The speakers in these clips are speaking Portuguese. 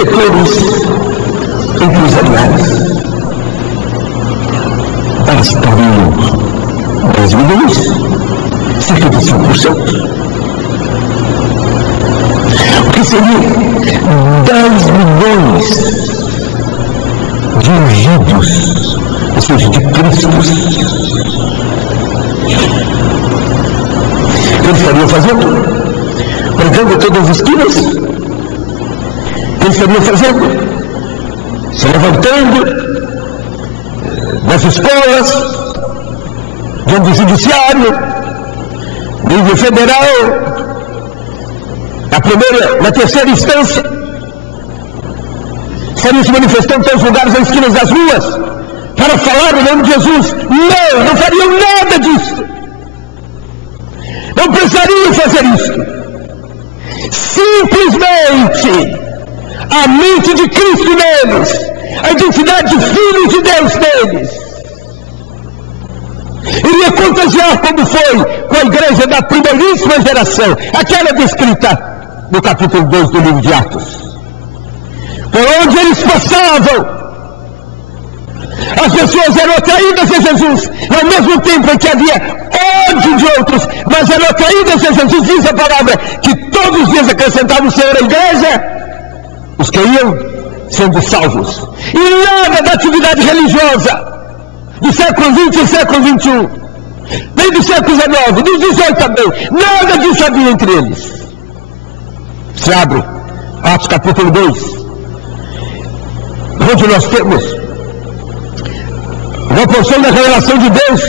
setores empresariais. Bastariam 10 milhões, cerca de 5%. O que seria 10 milhões de ungidos, ou seja, de Cristos. O que eles estariam fazendo? Pregando em todas as esquinas? O que eles estariam fazendo? Se levantando nas escolas, diante do judiciário, nível federal, na terceira instância, estariam se manifestando em todos os lugares, nas esquinas das ruas, para falar o nome de Jesus. Não fariam nada disso. Não precisariam fazer isso. Simplesmente a mente de Cristo neles, a identidade de filhos de Deus neles, iria contagiar como foi com a igreja da primeiríssima geração, aquela descrita no capítulo 2 do livro de Atos. Por onde eles passavam, as pessoas eram atraídas a Jesus, e ao mesmo tempo em que havia ódio de outros, mas eram atraídas a Jesus. Diz a palavra que todos os dias acrescentava o Senhor à igreja os que iam sendo salvos. E nada da atividade religiosa do século XX e século XXI, nem do século XIX, dos 18 também, nada disso havia entre eles. Se abre Atos capítulo 2, onde nós temos uma porção da revelação de Deus,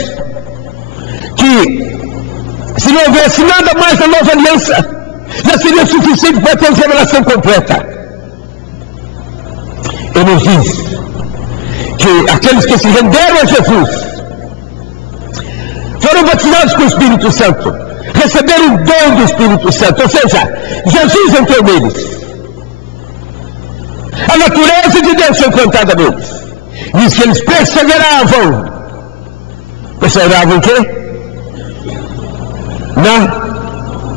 que se não houvesse nada mais na nova aliança, já seria suficiente para ter a revelação completa. Ele nos diz que aqueles que se renderam a Jesus foram batizados com o Espírito Santo, receberam o dom do Espírito Santo, ou seja, Jesus entrou neles. A natureza de Deus foi implantada neles. Diz que eles perseveravam. Perseveravam em quê? Na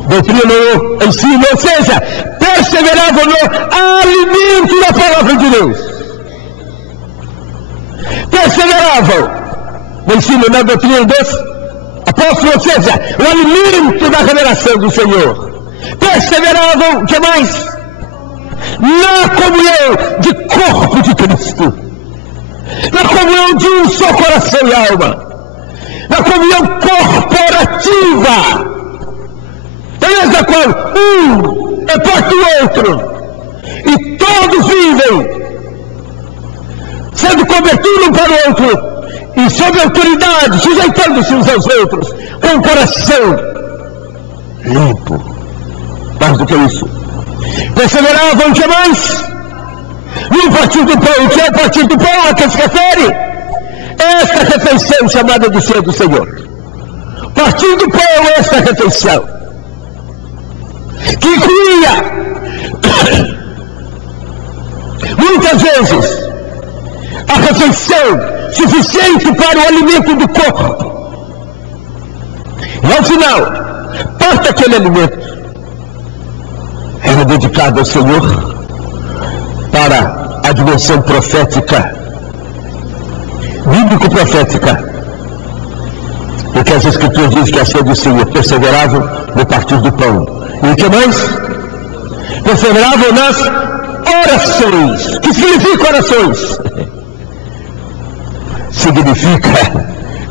doutrina, no ensino, ou seja, perseveravam no alimento da palavra de Deus. Perseveravam no ensino, na doutrina dos apóstolos, ou seja, o alimento da revelação do Senhor. Perseveravam, o que mais? Na comunhão de corpo de Cristo, na comunhão de um só coração e alma, na comunhão corporativa, através da qual um é parte do outro, e todos vivem sendo convertidos um para o outro, e sob autoridade, sujeitando-se uns aos outros, com o coração limpo. Mais do que isso, perseveravam que mais? No partir do pão. O que é o partir do pão a que se refere? Esta refeição chamada de ceia do Senhor. Partir do pão, esta refeição, que incluía muitas vezes a refeição suficiente para o alimento do corpo. E ao final, parte daquele alimento era dedicado ao Senhor para a dimensão profética, bíblico-profética, porque as Escrituras dizem que a ceia do Senhor perseveravam no partir do pão. E o que mais? Perseveravam nas orações. O que significa orações? Significa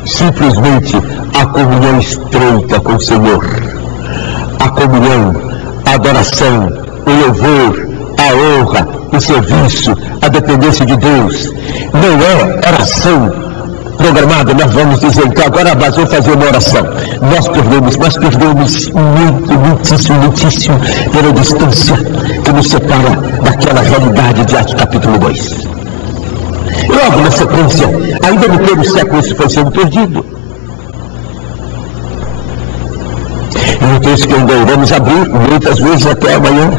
simplesmente a comunhão estreita com o Senhor, a comunhão, a adoração, o louvor, a honra, o serviço, a dependência de Deus. Não é oração programada. Nós vamos dizer, então agora vamos fazer uma oração. Nós perdemos muitíssimo pela distância que nos separa daquela realidade de Atos capítulo 2. Logo na sequência, ainda no primeiro século isso foi sendo perdido. E no texto que ainda iremos abrir, muitas vezes até amanhã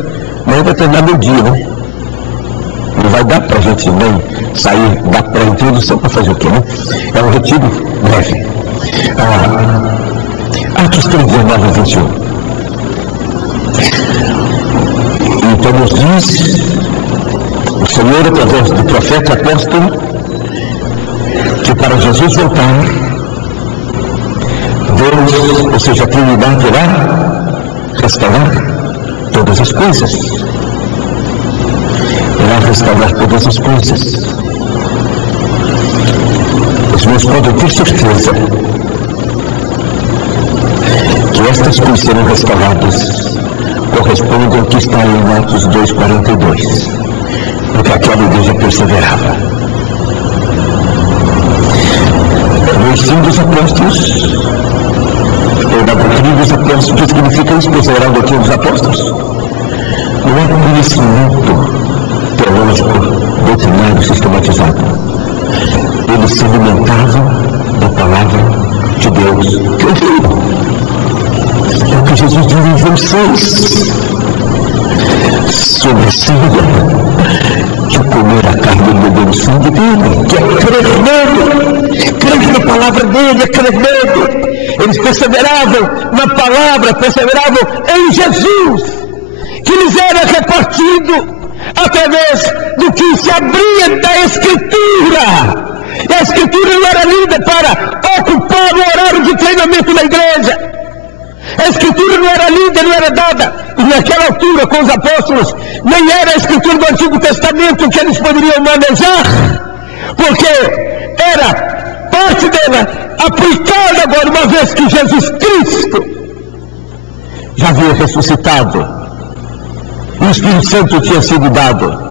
vai terminar meu dia, né? Não vai dar para a gente nem sair da pré-introdução para fazer o quê, né? É um retiro breve. Atos 3, 19 a 21. Então nos diz O Senhor, através do profeta e apóstolo, que para Jesus voltar, Deus, ou seja, a Trindade, irá restaurar todas as coisas. Irá restaurar todas as coisas. Os meus podem ter certeza que estas coisas serão restauradas correspondem ao que está em Atos 2,42, porque aquela igreja perseverava. No ensino dos apóstolos, ou na doutrina dos apóstolos, o que significa isso? Perseverar na doutrina dos apóstolos? Não é um conhecimento teológico, doutrinário, sistematizado. Eles se alimentavam da palavra de Deus. É o que Jesus diz em João 6. Sobre a ceia, que comer a carne e beber o sangue dele, que é crer nele, crer na palavra dele, é crer nele. Eles perseveravam na palavra, perseveravam em Jesus, que lhes era repartido através do que se abria da Escritura. E a Escritura não era lida para ocupar o horário de treinamento da igreja. A Escritura não era lida, não era dada. E naquela altura, com os apóstolos, nem era a Escritura do Antigo Testamento que eles poderiam manejar, porque era parte dela aplicada agora, uma vez que Jesus Cristo já havia ressuscitado e o Espírito Santo tinha sido dado.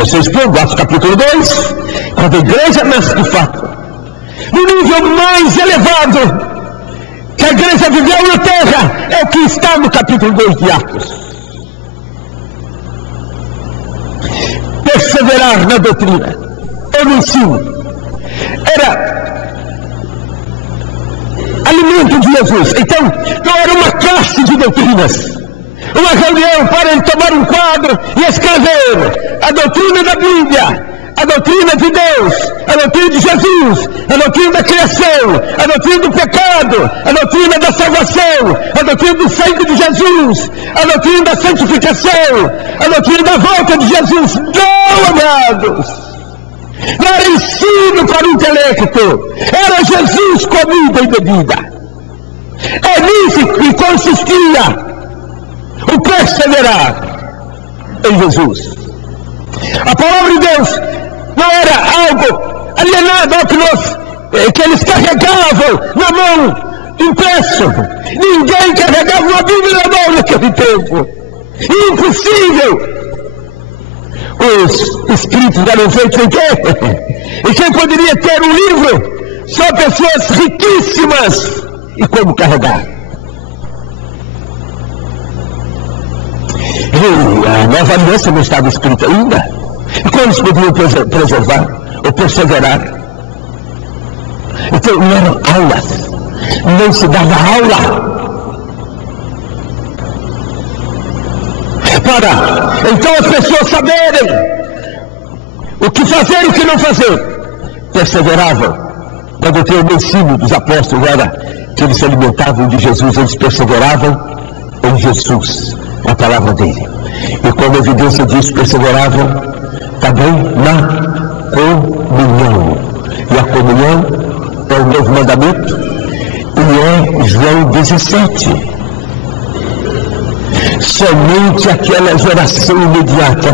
Vocês podem, Atos capítulo 2, quando a igreja nasce de fato, no nível mais elevado que a igreja viveu na terra, é o que está no capítulo 2 de Atos. Perseverar na doutrina, no ensino, era alimento de Jesus. Então, não era uma classe de doutrinas, uma reunião para ele tomar um quadro e escrever a doutrina da Bíblia, a doutrina de Deus, a doutrina de Jesus, a doutrina da criação, a doutrina do pecado, a doutrina da salvação, a doutrina do sangue de Jesus, a doutrina da santificação, a doutrina da volta de Jesus. Não, amados! Não era ensino para o intelecto, era Jesus comida e bebida. É nisso que consistia o perseverar em Jesus. A palavra de Deus não era algo alienado ao que eles carregavam na mão, impresso. Ninguém carregava uma Bíblia na mão naquele tempo. Impossível. Os escritos eram feitos em quê? E quem poderia ter um livro? Só pessoas riquíssimas. E como carregar? E a nova aliança não estava escrita ainda. E como eles podiam preservar ou perseverar? Então não eram aulas, não se dava aula para então as pessoas saberem o que fazer e o que não fazer. Perseveravam. Quando tem o ensino dos apóstolos era que eles se alimentavam de Jesus, eles perseveravam em Jesus, a palavra dele. E como evidência disso, perseveravam também na comunhão. E a comunhão é o novo mandamento e é João 17. Somente aquela geração imediata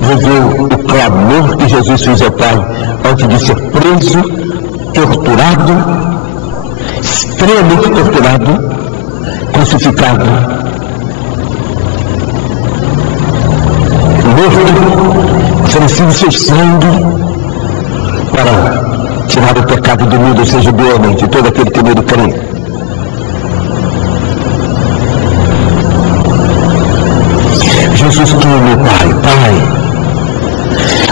viveu o clamor que Jesus fez ao Pai antes de ser preso, torturado, extremamente torturado, crucificado, morto, oferecido seu sangue para tirar o pecado do mundo, ou seja, do homem, de todo aquele que nele crê. Jesus clama, Pai,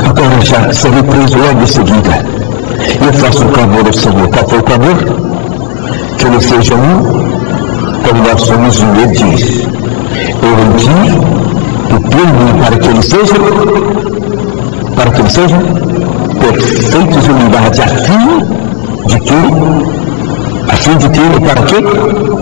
agora já serei preso logo em seguida. E eu faço um clamor ao Senhor. Qual foi o clamor? Que eles sejam um, como nós somos um. Ele diz: eu envio o plano para que eles sejam perfeitos em unidade, a fim de que, para quê?